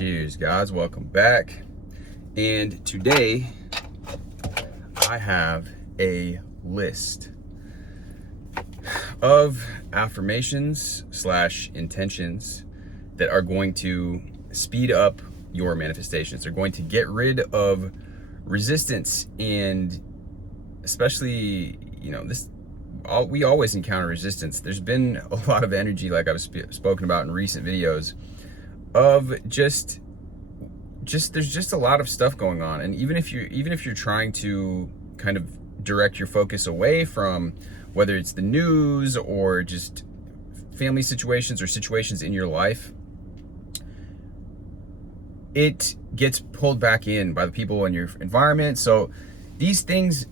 Cheers, guys. Welcome back. And today I have a list of affirmations / intentions that are going to speed up your manifestations. They're going to get rid of resistance, and especially, we always encounter resistance. There's been a lot of energy, like I've spoken about in recent videos, of just there's just a lot of stuff going on. And even if you're trying to kind of direct your focus away from whether it's the news or just family situations or situations in your life, it gets pulled back in by the people in your environment. So these things,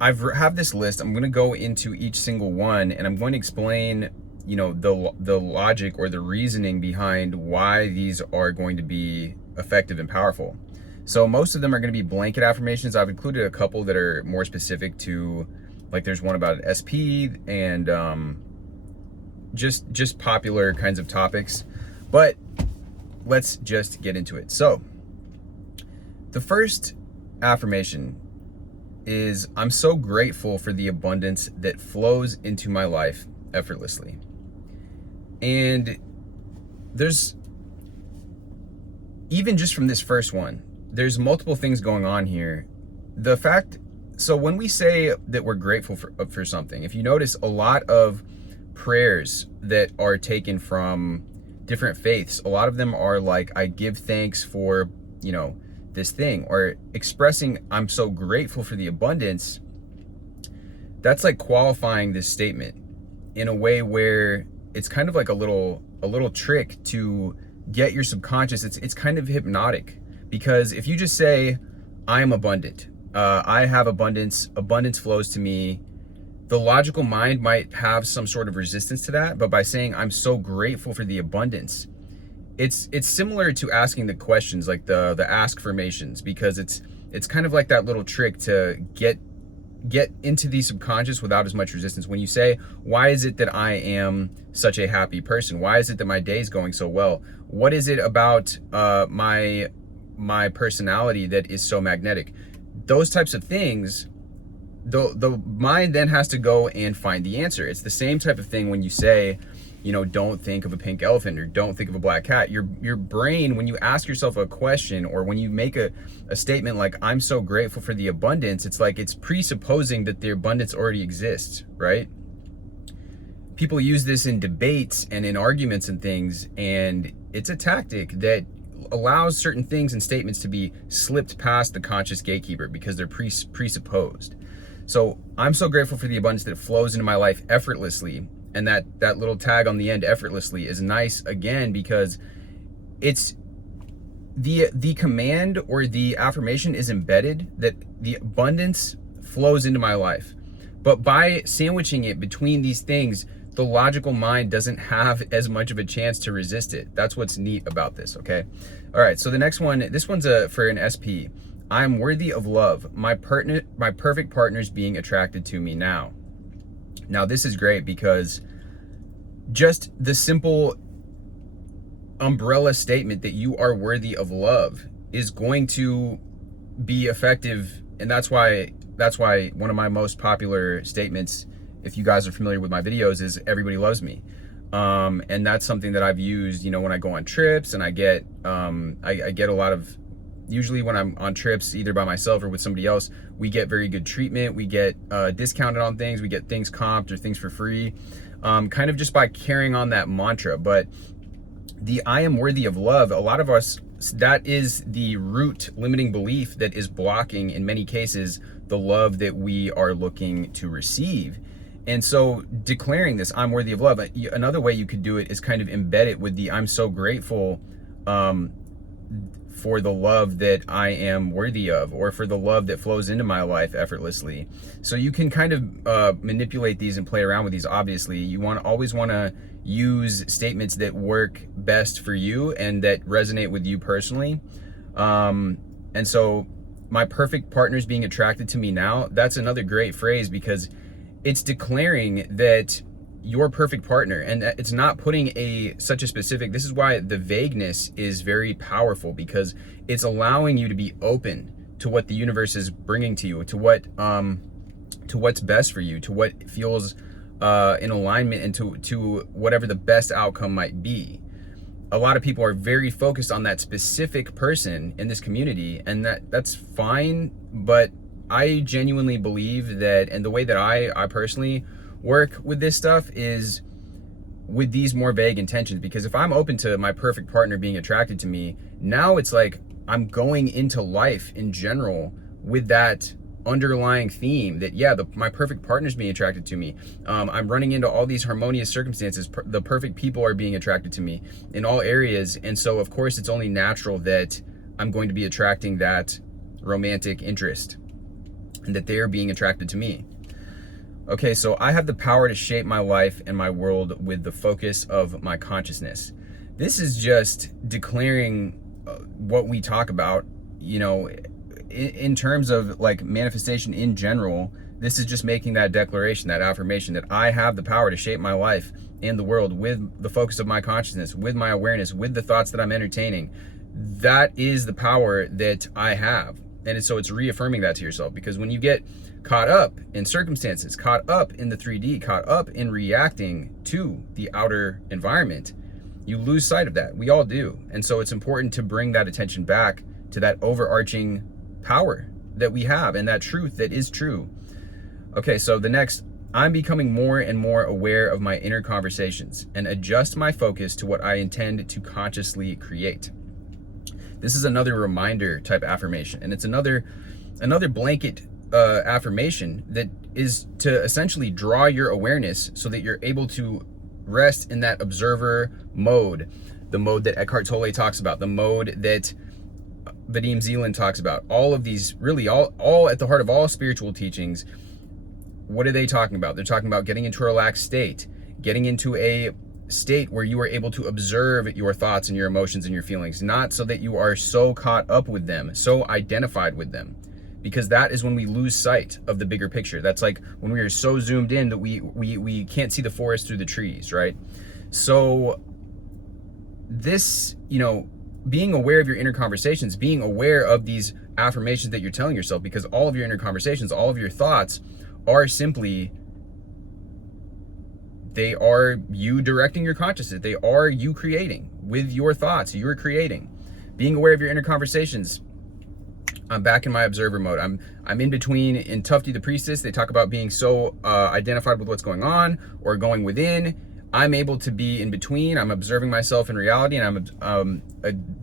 I have this list. I'm going to go into each single one, and I'm going to explain the logic or the reasoning behind why these are going to be effective and powerful. So most of them are going to be blanket affirmations. I've included a couple that are more specific to, like there's one about an SP and just popular kinds of topics. But let's just get into it. So the first affirmation is, I'm so grateful for the abundance that flows into my life effortlessly. And there's, even just from this first one, there's multiple things going on here. So when we say that we're grateful for something, if you notice, a lot of prayers that are taken from different faiths, a lot of them are like, I give thanks for, this thing, or expressing I'm so grateful for the abundance. That's like qualifying this statement in a way where it's kind of like a little trick to get your subconscious. It's kind of hypnotic, because if you just say I am abundant, I have abundance flows to me, the logical mind might have some sort of resistance to that. But by saying I'm so grateful for the abundance, it's similar to asking the questions, like the ask formations, because it's kind of like that little trick to get into the subconscious without as much resistance. When you say, why is it that I am such a happy person? Why is it that my day is going so well? What is it about my personality that is so magnetic? Those types of things, the mind then has to go and find the answer. It's the same type of thing when you say, don't think of a pink elephant, or don't think of a black cat. Your brain, when you ask yourself a question, or when you make a statement like, I'm so grateful for the abundance, it's like it's presupposing that the abundance already exists, right? People use this in debates and in arguments and things, and it's a tactic that allows certain things and statements to be slipped past the conscious gatekeeper because they're presupposed. So I'm so grateful for the abundance that flows into my life effortlessly. And that little tag on the end, effortlessly, is nice again, because it's the command or the affirmation is embedded that the abundance flows into my life. But by sandwiching it between these things, the logical mind doesn't have as much of a chance to resist it. That's what's neat about this, okay? All right, so the next one, this one's for an SP. I'm worthy of love. My perfect partner's being attracted to me now. Now, this is great, because just the simple umbrella statement that you are worthy of love is going to be effective. And that's why one of my most popular statements, if you guys are familiar with my videos, is everybody loves me. And that's something that I've used, when I go on trips, and I get a lot of, usually when I'm on trips, either by myself or with somebody else, we get very good treatment. We get discounted on things. We get things comped or things for free, kind of just by carrying on that mantra. But the I am worthy of love, a lot of us, that is the root limiting belief that is blocking, in many cases, the love that we are looking to receive. And so declaring this, I'm worthy of love, another way you could do it is kind of embed it with the I'm so grateful for the love that I am worthy of, or for the love that flows into my life effortlessly. So you can kind of manipulate these and play around with these. Obviously, you always want to use statements that work best for you and that resonate with you personally. And so, my perfect partner's being attracted to me now, that's another great phrase, because it's declaring that your perfect partner. And it's not putting such a specific, this is why the vagueness is very powerful, because it's allowing you to be open to what the universe is bringing to you, to what's best for you, to what feels in alignment, and to whatever the best outcome might be. A lot of people are very focused on that specific person in this community, and that's fine, but I genuinely believe that, and the way that I personally work with this stuff is with these more vague intentions. Because if I'm open to my perfect partner being attracted to me, now it's like I'm going into life in general with that underlying theme that, yeah, my perfect partner's being attracted to me. I'm running into all these harmonious circumstances. The perfect people are being attracted to me in all areas. And so, of course, it's only natural that I'm going to be attracting that romantic interest and that they're being attracted to me. Okay, so I have the power to shape my life and my world with the focus of my consciousness. This is just declaring what we talk about, you know, in terms of like manifestation in general. This is just making that declaration, that affirmation, that I have the power to shape my life and the world with the focus of my consciousness, with my awareness, with the thoughts that I'm entertaining. That is the power that I have. And so it's reaffirming that to yourself, because when you get caught up in circumstances, caught up in the 3D, caught up in reacting to the outer environment, you lose sight of that. We all do. And so it's important to bring that attention back to that overarching power that we have and that truth that is true. Okay, so the next, I'm becoming more and more aware of my inner conversations and adjust my focus to what I intend to consciously create. This is another reminder type affirmation, and it's another blanket affirmation that is to essentially draw your awareness so that you're able to rest in that observer mode, the mode that Eckhart Tolle talks about, the mode that Vadim Zeland talks about. All of these, really all at the heart of all spiritual teachings, what are they talking about? They're talking about getting into a relaxed state, getting into a state where you are able to observe your thoughts and your emotions and your feelings, not so that you are so caught up with them, so identified with them, because that is when we lose sight of the bigger picture. That's like when we are so zoomed in that we can't see the forest through the trees, right? So this, you know, being aware of your inner conversations, being aware of these affirmations that you're telling yourself, because all of your inner conversations, all of your thoughts are simply, they are you directing your consciousness. They are you creating with your thoughts. You're creating. Being aware of your inner conversations. I'm back in my observer mode. I'm in between. In Tufty the Priestess, they talk about being so identified with what's going on or going within. I'm able to be in between. I'm observing myself in reality, and I'm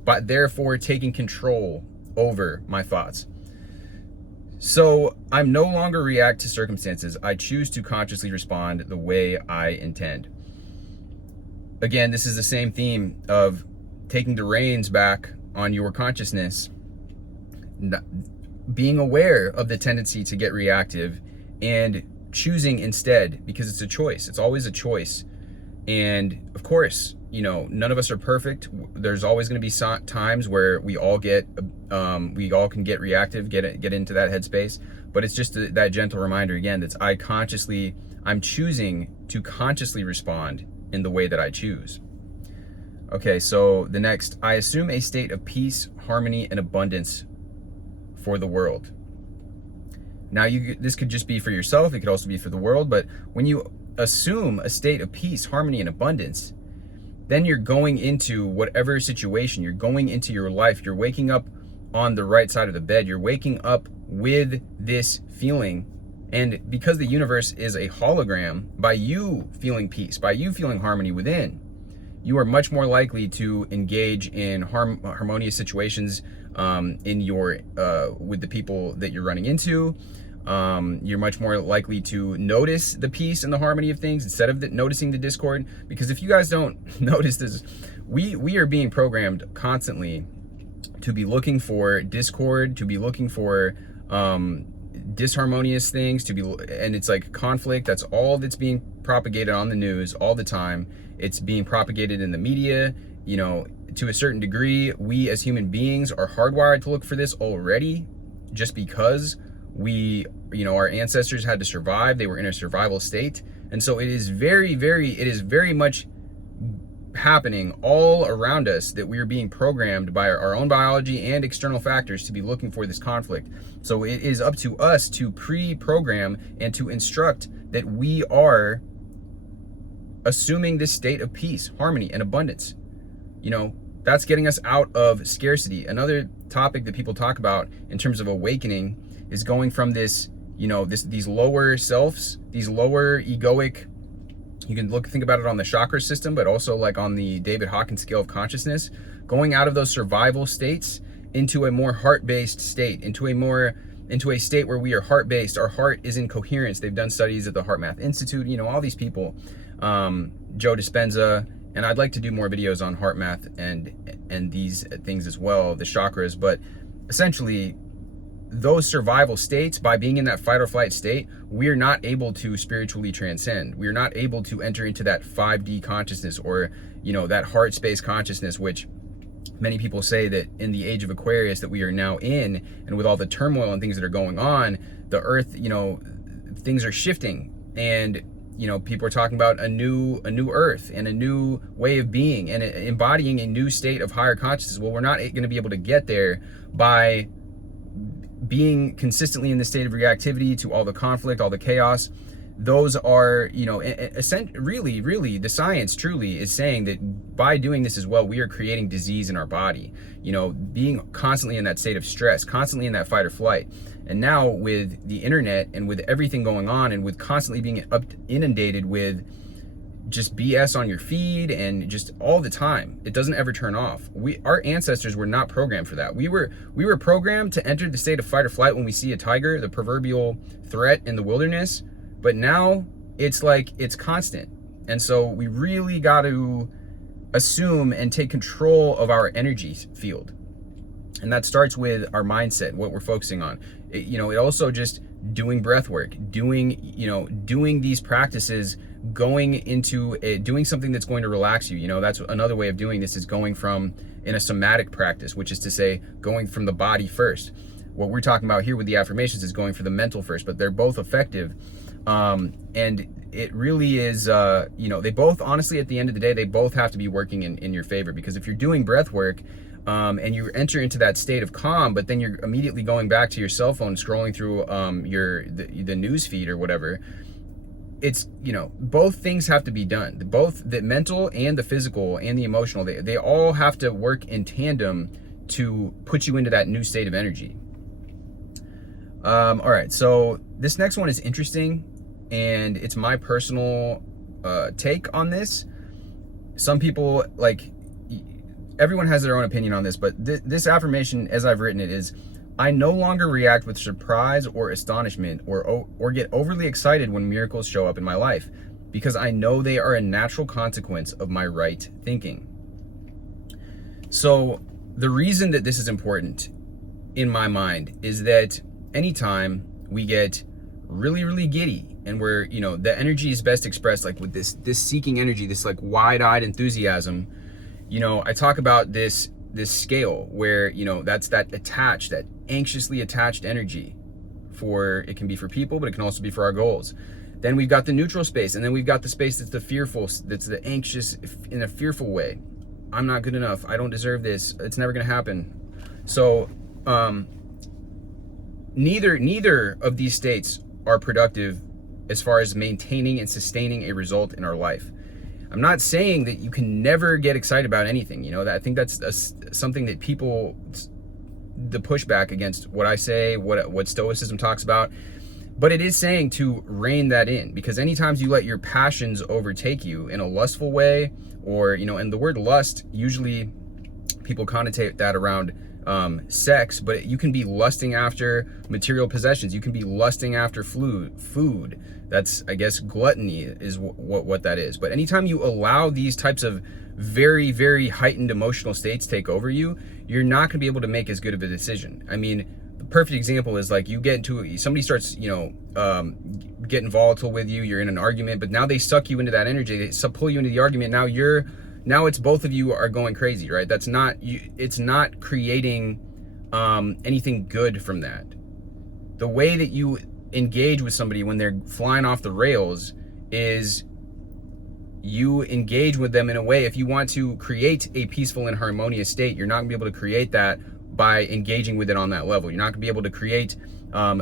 but therefore taking control over my thoughts. So I'm no longer react to circumstances. I choose to consciously respond the way I intend. Again, this is the same theme of taking the reins back on your consciousness, being aware of the tendency to get reactive and choosing instead, because it's a choice. It's always a choice. And of course, you know, none of us are perfect. There's always going to be times where we all can get reactive, get into that headspace. But it's just that gentle reminder again that I'm choosing to consciously respond in the way that I choose. Okay, so the next, I assume a state of peace, harmony, and abundance for the world. Now, this could just be for yourself. It could also be for the world. But when you assume a state of peace, harmony, and abundance, then you're going into whatever situation, you're going into your life, you're waking up on the right side of the bed, you're waking up with this feeling. And because the universe is a hologram, by you feeling peace, by you feeling harmony within, you are much more likely to engage in harmonious situations with the people that you're running into. You're much more likely to notice the peace and the harmony of things instead of noticing the discord. Because if you guys don't notice this, we are being programmed constantly to be looking for discord, to be looking for disharmonious things, and it's like conflict. That's all that's being propagated on the news all the time. It's being propagated in the media. You know, to a certain degree, we as human beings are hardwired to look for this already, just because our ancestors had to survive. They were in a survival state. And so it is very much happening all around us that we are being programmed by our own biology and external factors to be looking for this conflict. So it is up to us to pre-program and to instruct that we are assuming this state of peace, harmony, and abundance. That's getting us out of scarcity. Another topic that people talk about in terms of awakening is going from this, these lower selves, these lower egoic. You can think about it on the chakra system, but also like on the David Hawkins scale of consciousness, going out of those survival states into a more heart-based state, into a state where we are heart-based. Our heart is in coherence. They've done studies at the Heart Math Institute, all these people, Joe Dispenza, and I'd like to do more videos on heart math and these things as well, the chakras. But essentially, those survival states, by being in that fight or flight state, we're not able to spiritually transcend. We're not able to enter into that 5D consciousness, or that heart space consciousness, which many people say that in the age of Aquarius that we are now in, and with all the turmoil and things that are going on, the earth, things are shifting, and people are talking about a new earth and a new way of being and embodying a new state of higher consciousness. Well, we're not going to be able to get there by being consistently in the state of reactivity to all the conflict, all the chaos. Those are, really, the science truly is saying that by doing this as well, we are creating disease in our body, being constantly in that state of stress, constantly in that fight or flight. And now with the internet and with everything going on, and with constantly being inundated with just BS on your feed and just all the time, it doesn't ever turn off. Our ancestors were not programmed for that. We were programmed to enter the state of fight or flight when we see a tiger, the proverbial threat in the wilderness. But now it's like it's constant. And so we really got to assume and take control of our energy field. And that starts with our mindset, what we're focusing on. It also just doing breath work, doing these practices, going into doing something that's going to relax you. That's another way of doing this, is going from in a somatic practice, which is to say going from the body first. What we're talking about here with the affirmations is going for the mental first, but they're both effective. And it really is, they both, honestly, at the end of the day, they both have to be working in your favor. Because if you're doing breath work, and you enter into that state of calm, but then you're immediately going back to your cell phone, scrolling through the news feed or whatever, it's, both things have to be done. Both the mental and the physical and the emotional, they all have to work in tandem to put you into that new state of energy. All right, so this next one is interesting, and it's my personal take on this. Some people, everyone has their own opinion on this, but this affirmation, as I've written it, is: I no longer react with surprise or astonishment or get overly excited when miracles show up in my life, because I know they are a natural consequence of my right thinking. So the reason that this is important in my mind is that anytime we get really, really giddy, and where, the energy is best expressed with this seeking energy, this wide-eyed enthusiasm. I talk about this scale where, that's that attached, that anxiously attached energy. It can be for people, but it can also be for our goals. Then we've got the neutral space, and then we've got the space that's the fearful, that's the anxious in a fearful way. I'm not good enough. I don't deserve this. It's never going to happen. So neither of these states are productive as far as maintaining and sustaining a result in our life. I'm not saying that you can never get excited about anything. I think that's something that people, the pushback against what I say, what Stoicism talks about. But it is saying to rein that in, because anytime you let your passions overtake you in a lustful way, or, and the word lust, usually people connotate that around sex, but you can be lusting after material possessions. You can be lusting after food. That's, I guess, gluttony is what that is. But anytime you allow these types of very, very heightened emotional states take over you, you're not going to be able to make as good of a decision. I mean, the perfect example is you get into somebody starts, getting volatile with you. You're in an argument, but now they suck you into that energy. They pull you into the argument. Now it's both of you are going crazy, right? That's not it's not creating anything good from that. The way that you engage with somebody when they're flying off the rails is you engage with them in a way. If you want to create a peaceful and harmonious state, you're not gonna be able to create that by engaging with it on that level. You're not gonna be able to create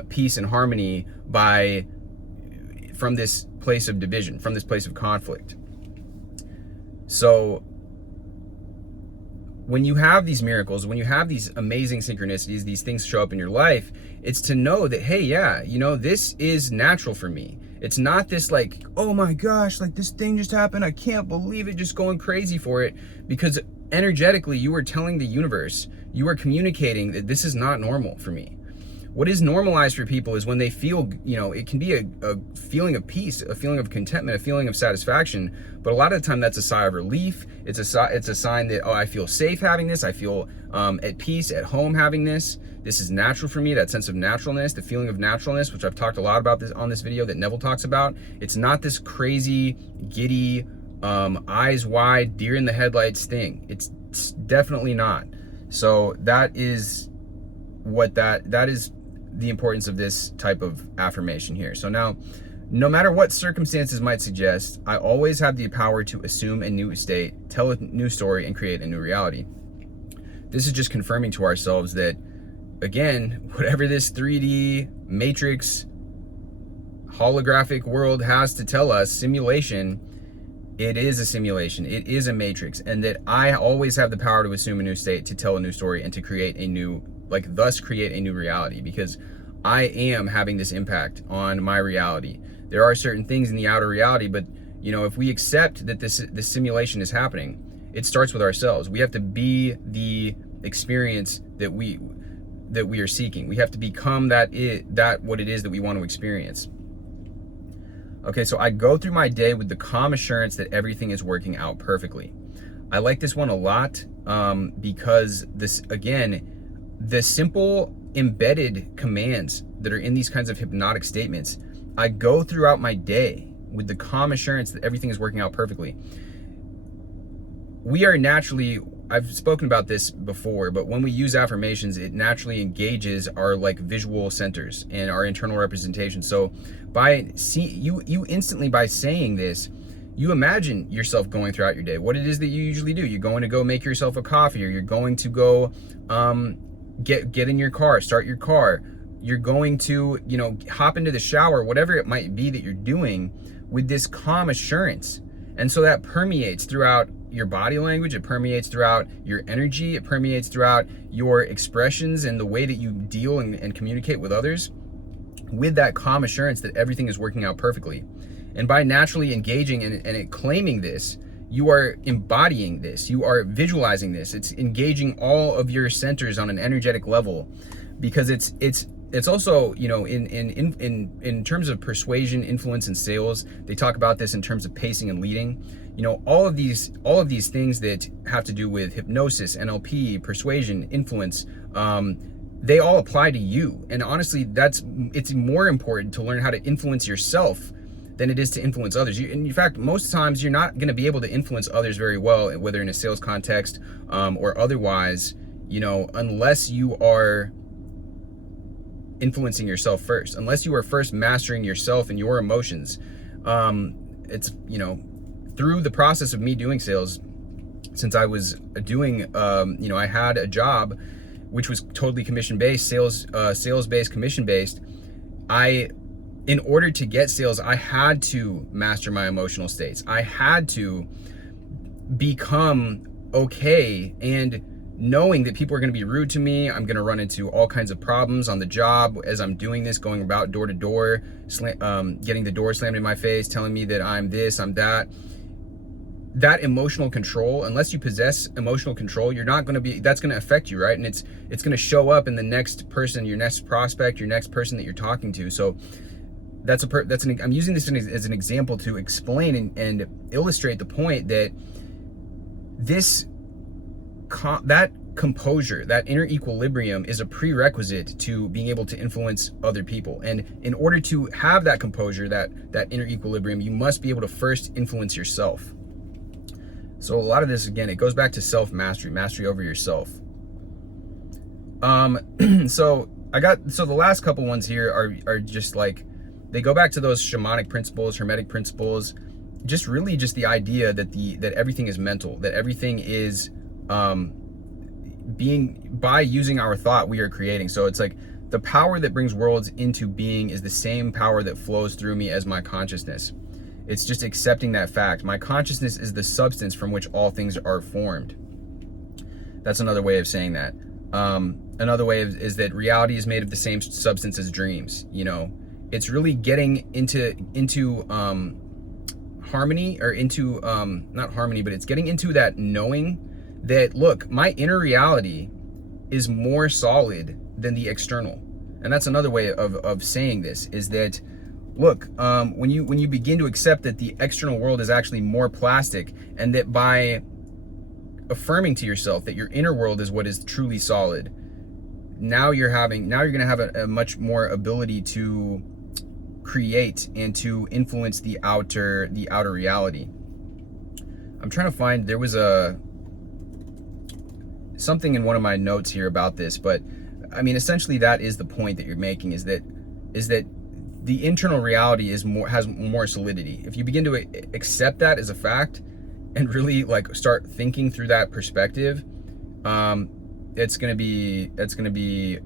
peace and harmony from this place of division, from this place of conflict. So when you have these miracles, when you have these amazing synchronicities, these things show up in your life, it's to know that, hey, yeah, this is natural for me. It's not this like, oh my gosh, like this thing just happened, I can't believe it, just going crazy for it. Because energetically, you are telling the universe, you are communicating that this is not normal for me. What is normalized for people is when they feel, it can be a feeling of peace, a feeling of contentment, a feeling of satisfaction. But a lot of the time that's a sigh of relief. It's a sign that, oh, I feel safe having this. I feel at peace, at home having this. This is natural for me, that sense of naturalness, the feeling of naturalness, which I've talked a lot about this on this video that Neville talks about. It's not this crazy, giddy, eyes wide, deer in the headlights thing. It's definitely not. So that is what that is the importance of this type of affirmation here. So now, no matter what circumstances might suggest, I always have the power to assume a new state, tell a new story, and create a new reality. This is just confirming to ourselves that, again, whatever this 3D matrix holographic world has to tell us, simulation, it is a simulation, it is a matrix, and that I always have the power to assume a new state, to tell a new story, and to create a new, thus create a new reality, because I am having this impact on my reality. There are certain things in the outer reality, but if we accept that this simulation is happening, it starts with ourselves. We have to be the experience that we are seeking. We have to become what it is that we want to experience. Okay, so I go through my day with the calm assurance that everything is working out perfectly. I like this one a lot because this, again, the simple embedded commands that are in these kinds of hypnotic statements, I go throughout my day with the calm assurance that everything is working out perfectly. We are naturally, I've spoken about this before, but when we use affirmations, it naturally engages our visual centers and our internal representation. So you instantly, by saying this, you imagine yourself going throughout your day, what it is that you usually do. You're going to go make yourself a coffee, or you're going to go get in your car, start your car. You're going to, hop into the shower, whatever it might be that you're doing, with this calm assurance. And so that permeates throughout your body language, it permeates throughout your energy, it permeates throughout your expressions and the way that you deal and communicate with others, with that calm assurance that everything is working out perfectly. And by naturally engaging and claiming this, you are embodying this, you are visualizing this. It's engaging all of your centers on an energetic level, because it's also, in terms of persuasion, influence, and sales, they talk about this in terms of pacing and leading. All of these things that have to do with hypnosis, NLP, persuasion, influence, they all apply to you. And honestly, it's more important to learn how to influence yourself than it is to influence others. In fact, most times you're not going to be able to influence others very well, whether in a sales context or otherwise, unless you are influencing yourself first, unless you are first mastering yourself and your emotions. It's, through the process of me doing sales, since I was doing, I had a job which was totally commission-based, sales-based, commission-based. In order to get sales, I had to master my emotional states. I had to become okay and knowing that people are going to be rude to me. I'm going to run into all kinds of problems on the job as I'm doing this, going about door to door, getting the door slammed in my face, telling me that I'm this, I'm that. That emotional control, unless you possess emotional control, that's going to affect you, right? And it's going to show up in the next person, your next prospect, your next person that you're talking to. So I'm using this as an example to explain and illustrate the point that that composure, that inner equilibrium, is a prerequisite to being able to influence other people. And in order to have that composure, that inner equilibrium, you must be able to first influence yourself. So a lot of this, again, it goes back to self-mastery, mastery over yourself. So the last couple ones here are just they go back to those shamanic principles, hermetic principles, just really just the idea that that everything is mental, that everything is being, by using our thought, we are creating. So it's like the power that brings worlds into being is the same power that flows through me as my consciousness. It's just accepting that fact. My consciousness is the substance from which all things are formed. That's another way of saying that. Another way is that reality is made of the same substance as dreams. You know, it's really getting into harmony, or into not harmony, but it's getting into that knowing that, look, my inner reality is more solid than the external. And that's another way of saying this, is that, look, when you begin to accept that the external world is actually more plastic, and that by affirming to yourself that your inner world is what is truly solid, now you're going to have a much more ability to create and to influence the outer reality. I'm trying to find, there was something in one of my notes here about this, but I mean, essentially that is the point that you're making, is that the internal reality has more solidity. If you begin to accept that as a fact and really like start thinking through that perspective, it's gonna be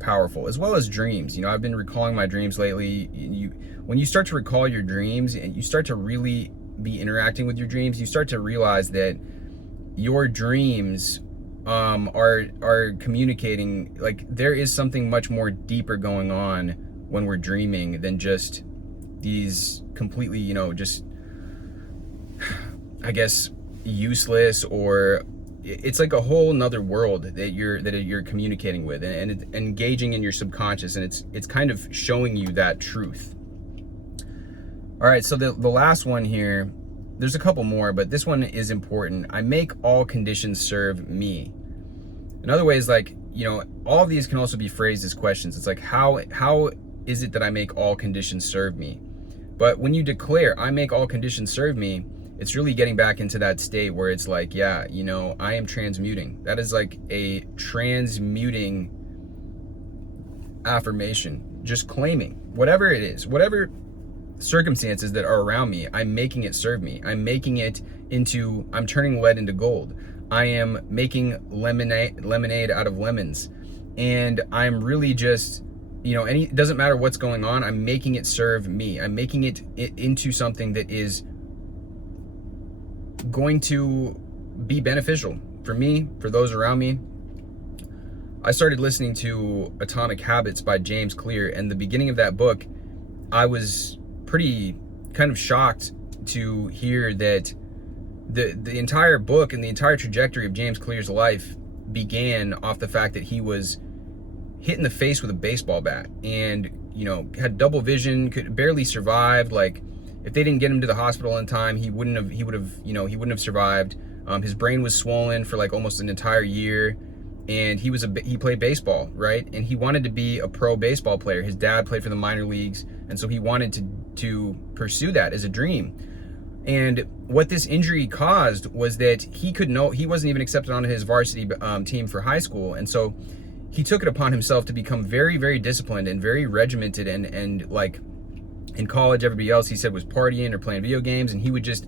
powerful, as well as dreams. You know, I've been recalling my dreams lately. When you start to recall your dreams and you start to really be interacting with your dreams, you start to realize that your dreams are communicating. Like, there is something much more deeper going on when we're dreaming than just these completely, you know, just, I guess, useless, or it's like a whole nother world that you're communicating with, and it's engaging in your subconscious, and it's kind of showing you that truth. All right, so the last one here, there's a couple more, but this one is important. I make all conditions serve me. Another way is, like, you know, all of these can also be phrased as questions. It's like, how is it that I make all conditions serve me? But when you declare, I make all conditions serve me, it's really getting back into that state where it's like, yeah, you know, I am transmuting. That is like a transmuting affirmation. Just claiming whatever it is, whatever circumstances that are around me, I'm making it serve me. I'm turning lead into gold. I am making lemonade out of lemons. And I'm really just, you know, it doesn't matter what's going on, I'm making it serve me. I'm making it into something that is going to be beneficial for me, for those around me. I started listening to Atomic Habits by James Clear, and the beginning of that book, I was pretty kind of shocked to hear that the entire book and the entire trajectory of James Clear's life began off the fact that he was hit in the face with a baseball bat, and, you know, had double vision, could barely survive. Like, if they didn't get him to the hospital in time, he wouldn't have survived. His brain was swollen for like almost an entire year, and he played baseball, right? And he wanted to be a pro baseball player. His dad played for the minor leagues, and so he wanted to pursue that as a dream. And what this injury caused was that he wasn't even accepted onto his varsity team for high school, and so he took it upon himself to become very, very disciplined and very regimented, and like, in college, everybody else, he said, was partying or playing video games, and he would just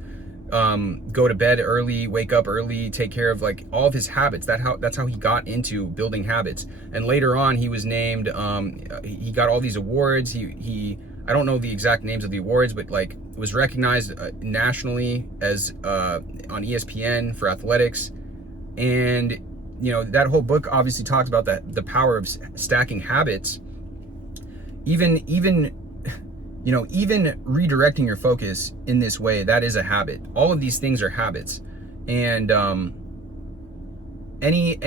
go to bed early, wake up early, take care of like all of his habits. That's how he got into building habits. And later on, he was named, he got all these awards. I don't know the exact names of the awards, but like, was recognized nationally as on ESPN for athletics. And, you know, that whole book obviously talks about the power of stacking habits. Even redirecting your focus in this way, that is a habit. All of these things are habits. And any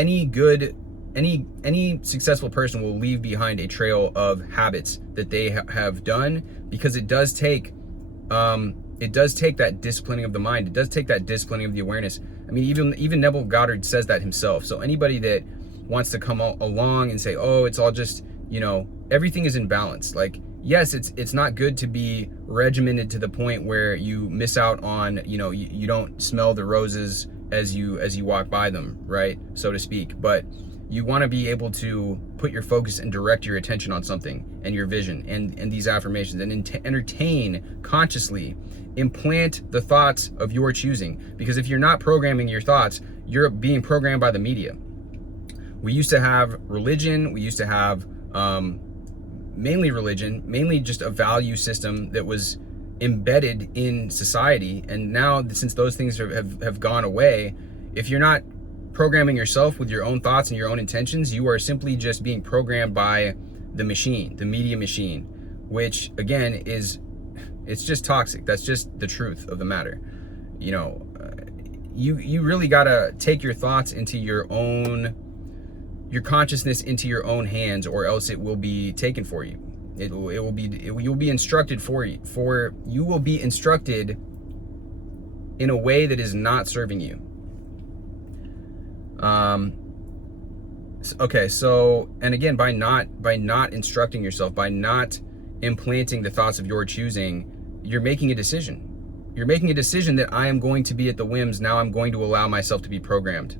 successful person will leave behind a trail of habits that they have done, because it does take that disciplining of the mind. It does take that disciplining of the awareness. I mean, even Neville Goddard says that himself. So anybody that wants to come along and say, oh, it's all just, you know, everything is in balance. Like, yes, it's not good to be regimented to the point where you miss out on, you know, you don't smell the roses as you walk by them, right, so to speak. But You want to be able to put your focus and direct your attention on something and your vision and these affirmations, and entertain consciously, implant the thoughts of your choosing. Because if you're not programming your thoughts, you're being programmed by the media. We used to have religion, we used to have mainly religion, mainly just a value system that was embedded in society. And now, since those things have gone away, if you're not programming yourself with your own thoughts and your own intentions, you are simply just being programmed by the machine, the media machine, which again it's just toxic. That's just the truth of the matter. You know, you really gotta take your thoughts into your consciousness into your own hands, or else it will be taken for you. You'll be instructed you will be instructed in a way that is not serving you. Okay, so, and again, by not instructing yourself, by not implanting the thoughts of your choosing, you're making a decision. You're making a decision that I am going to be at the whims. Now I'm going to allow myself to be programmed.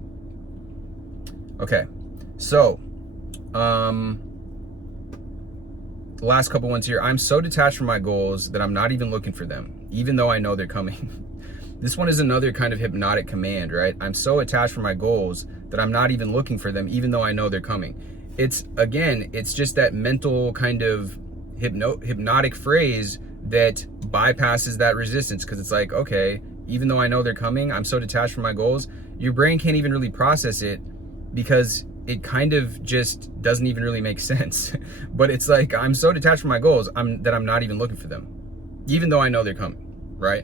Okay, so, the last couple ones here. I'm so detached from my goals that I'm not even looking for them, even though I know they're coming. This one is another kind of hypnotic command, right? I'm so attached from my goals that I'm not even looking for them, even though I know they're coming. It's just that mental kind of hypnotic phrase that bypasses that resistance, because it's like, okay, even though I know they're coming, I'm so detached from my goals. Your brain can't even really process it, because it kind of just doesn't even really make sense. But it's like, I'm so detached from my goals that I'm not even looking for them, even though I know they're coming, right?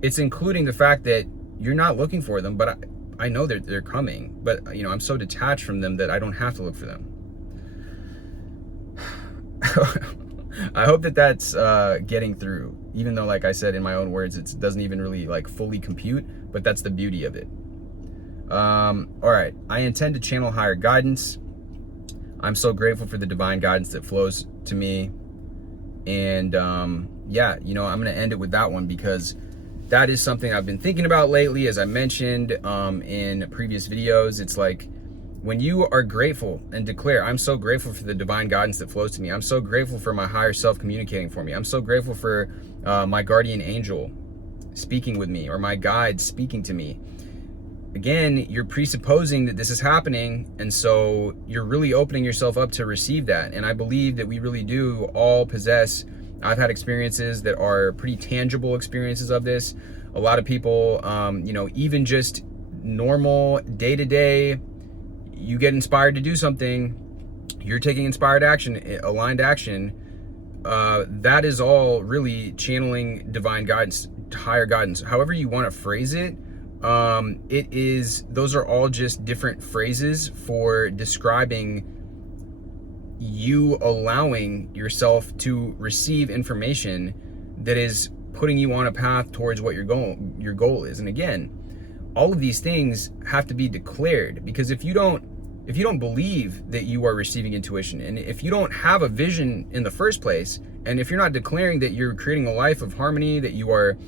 It's including the fact that you're not looking for them, but I know they're coming, but you know, I'm so detached from them that I don't have to look for them. I hope that that's getting through, even though, like I said, in my own words, it doesn't even really like fully compute, but that's the beauty of it. All right, I intend to channel higher guidance. I'm so grateful for the divine guidance that flows to me. And yeah, you know, I'm gonna end it with that one, because that is something I've been thinking about lately. As I mentioned in previous videos, it's like, when you are grateful and declare, I'm so grateful for the divine guidance that flows to me. I'm so grateful for my higher self communicating for me. I'm so grateful for my guardian angel speaking with me, or my guide speaking to me. Again, you're presupposing that this is happening, and so you're really opening yourself up to receive that. And I believe that we really do all possess. I've had experiences that are pretty tangible experiences of this. A lot of people, you know, even just normal day-to-day, you get inspired to do something, you're taking inspired action, aligned action. That is all really channeling divine guidance, higher guidance, however you want to phrase it. Those are all just different phrases for describing you allowing yourself to receive information that is putting you on a path towards what your goal is. And again, all of these things have to be declared, because if you don't believe that you are receiving intuition, and if you don't have a vision in the first place, and if you're not declaring that you're creating a life of harmony, that you are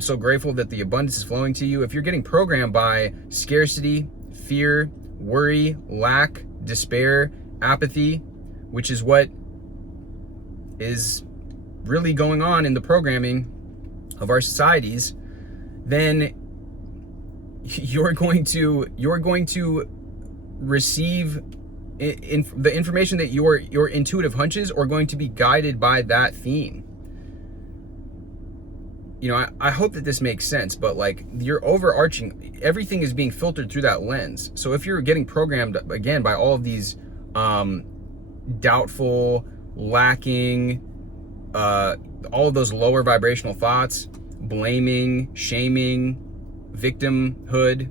so grateful that the abundance is flowing to you, if you're getting programmed by scarcity, fear, worry, lack, despair, apathy, which is what is really going on in the programming of our societies, then you're going to receive the information that your intuitive hunches are going to be guided by that theme. You know, I hope that this makes sense, but like, your overarching, everything is being filtered through that lens. So if you're getting programmed again by all of these doubtful, lacking, all of those lower vibrational thoughts, blaming, shaming, victimhood,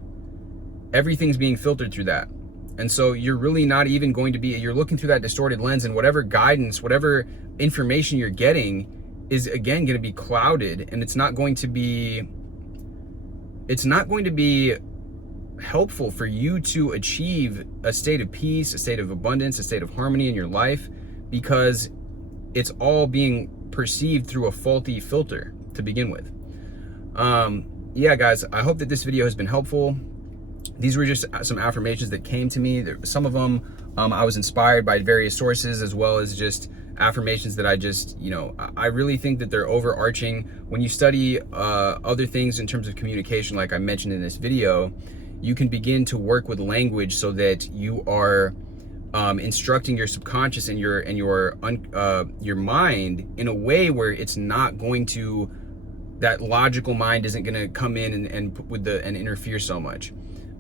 everything's being filtered through that. And so you're really not even going to be, you're looking through that distorted lens, and whatever guidance, whatever information you're getting is again going to be clouded, and it's not going to be helpful for you to achieve a state of peace, a state of abundance, a state of harmony in your life, because it's all being perceived through a faulty filter to begin with. Yeah, guys, I hope that this video has been helpful. These were just some affirmations that came to me. Some of them I was inspired by various sources, as well as just affirmations that I just, I really think that they're overarching. When you study other things in terms of communication, like I mentioned in this video, you can begin to work with language so that you are instructing your subconscious and your mind in a way where it's not going to, that logical mind isn't going to come in and interfere so much.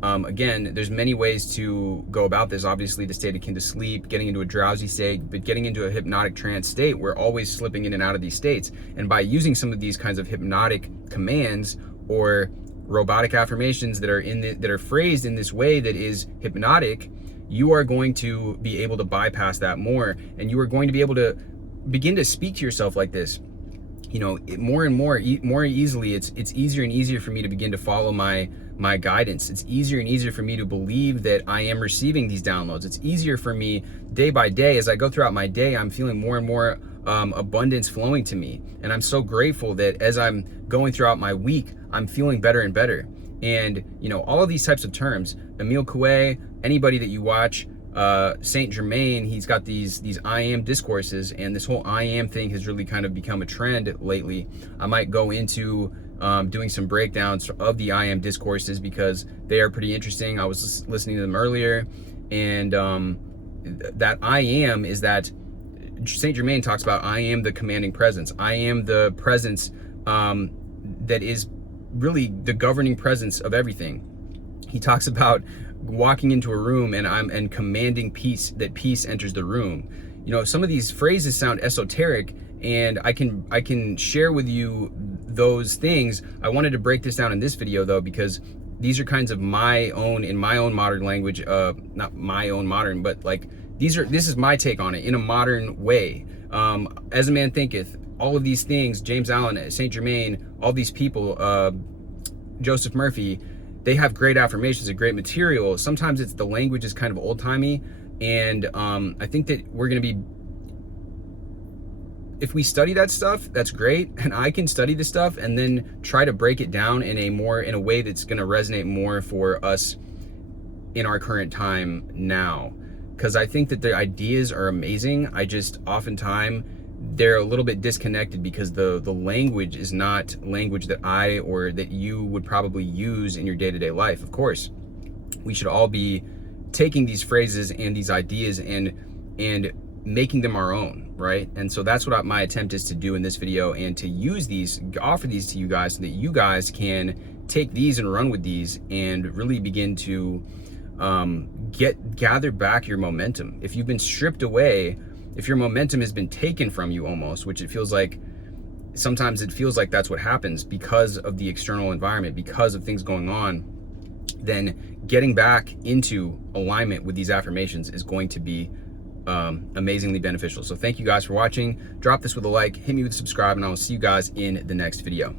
Again, there's many ways to go about this. Obviously, the state akin to sleep, getting into a drowsy state, but getting into a hypnotic trance state, we're always slipping in and out of these states. And by using some of these kinds of hypnotic commands or robotic affirmations that are phrased in this way that is hypnotic, you are going to be able to bypass that more, and you are going to be able to begin to speak to yourself like this. More and more easily. It's easier and easier for me to begin to follow my guidance. It's easier and easier for me to believe that I am receiving these downloads. It's easier for me day by day. As I go throughout my day, I'm feeling more and more abundance flowing to me. And I'm so grateful that as I'm going throughout my week, I'm feeling better and better. And, all of these types of terms, Emile Coué, anybody that you watch, Saint Germain, he's got these I am discourses, and this whole I am thing has really kind of become a trend lately. I might go into doing some breakdowns of the I am discourses because they are pretty interesting. I was listening to them earlier, and that I am is that Saint Germain talks about I am the commanding presence. I am the presence that is really the governing presence of everything. He talks about walking into a room and commanding peace, that peace enters the room. Some of these phrases sound esoteric, and I can share with you those things. I wanted to break this down in this video though, because these are kinds of in my own modern language, not my own modern, but like this is my take on it in a modern way. As a man thinketh, all of these things, James Allen, Saint Germain, all these people, Joseph Murphy, they have great affirmations and great material. Sometimes it's the language is kind of old-timey, and I think that we're going to be, if we study that stuff, that's great, and I can study this stuff and then try to break it down in a way that's going to resonate more for us in our current time now, because I think that the ideas are amazing. I just oftentimes they're a little bit disconnected because the language is not language that I or that you would probably use in your day-to-day life. Of course, we should all be taking these phrases and these ideas and making them our own, right? And so that's what my attempt is to do in this video, and to use these, offer these to you guys so that you guys can take these and run with these and really begin to gather back your momentum. If you've been stripped away, if your momentum has been taken from you almost, which sometimes it feels like that's what happens because of the external environment, because of things going on, then getting back into alignment with these affirmations is going to be amazingly beneficial. So thank you guys for watching. Drop this with a like, hit me with a subscribe, and I will see you guys in the next video.